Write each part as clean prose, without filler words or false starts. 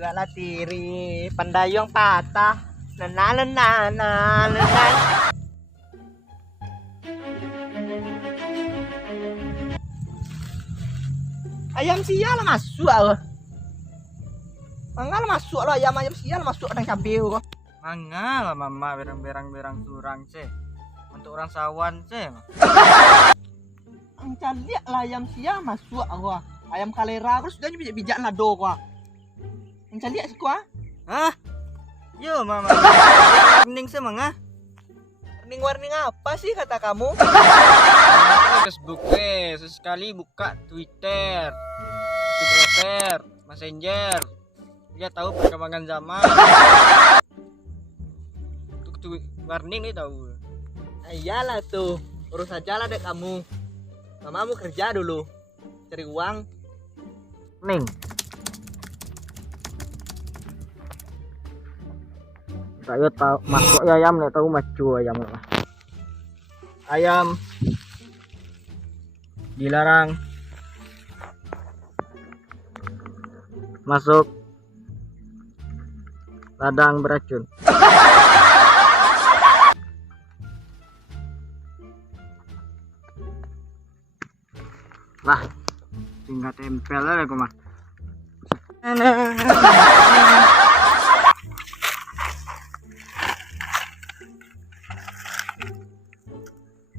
Jualah tiri, pendayung patah. Nana. Ayam sial masuk ah. Mangal masuk lo ayam sial masuk nang campur kok. Mangal mama berang surang sih. Untuk orang sawan sih. Ang caliak lah ayam sial masuk ah. Ayam kalera terus sudah bijak nado kok. Ang caliak sih kok. Hah? Yo mama. Warning sih manga. Warning apa sih kata kamu? Facebook sesekali buka Twitter, browser, Messenger. Dia tahu perkembangan zaman. Untuk warning nih tahu. Iyalah tuh, urus aja lah dek kamu. Mamamu kerja dulu, cari uang. Ning. Saya tahu masuk ayam nih tahu maju ayam lah. Ayam dilarang masuk ladang beracun. Lah, tinggal tempel aja aku mah.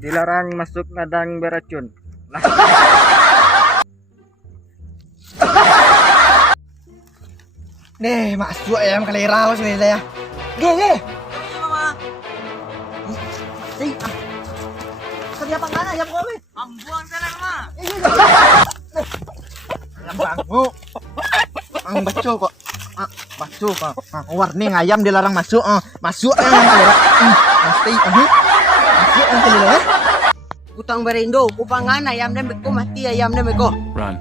Dilarang masuk ladang beracun. Lah. Nih, masuk ayam kalera sini saya. Ge. Mama, Kerja pangan ayam kowe. ambuang sana mama. Ayam bangku. Ang baco kok. Baco kok. Warning ayam dilarang masuk. Masuk ayam kalera. Mati. Masuk ayam kalera. Utang berindo, kupangan ayam dan beko mati ayam dan beko. Run.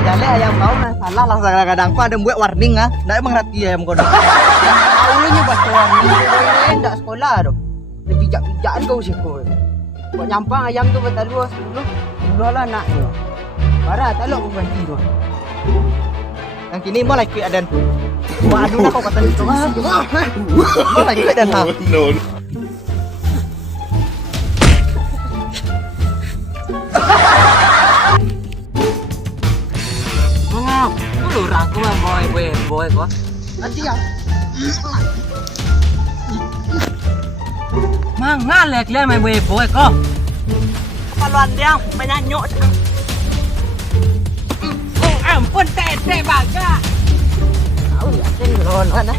Kadang ayam kau nah salah lah kadang kau ada buat warning ah. Ndak emang rati ayam kau dah. Kau ni baca warning, ndak sekolah tu. Bijak-bijakan kau sih kau. Kau nyampang ayam tu betul luas dulu. Dulu lah nak tu. Parah tak lo berhenti tu. Yang kini mau lagi adan. Wah aduh lah kau kata itu. Mau lagi adan ha. No. Mengap? Lu rangku mah boy kok. Nanti ya. Mangal lek main boy kok. Paluan dia banyak nyok. Ampun tete baga. Tahu ya, kan lon kan.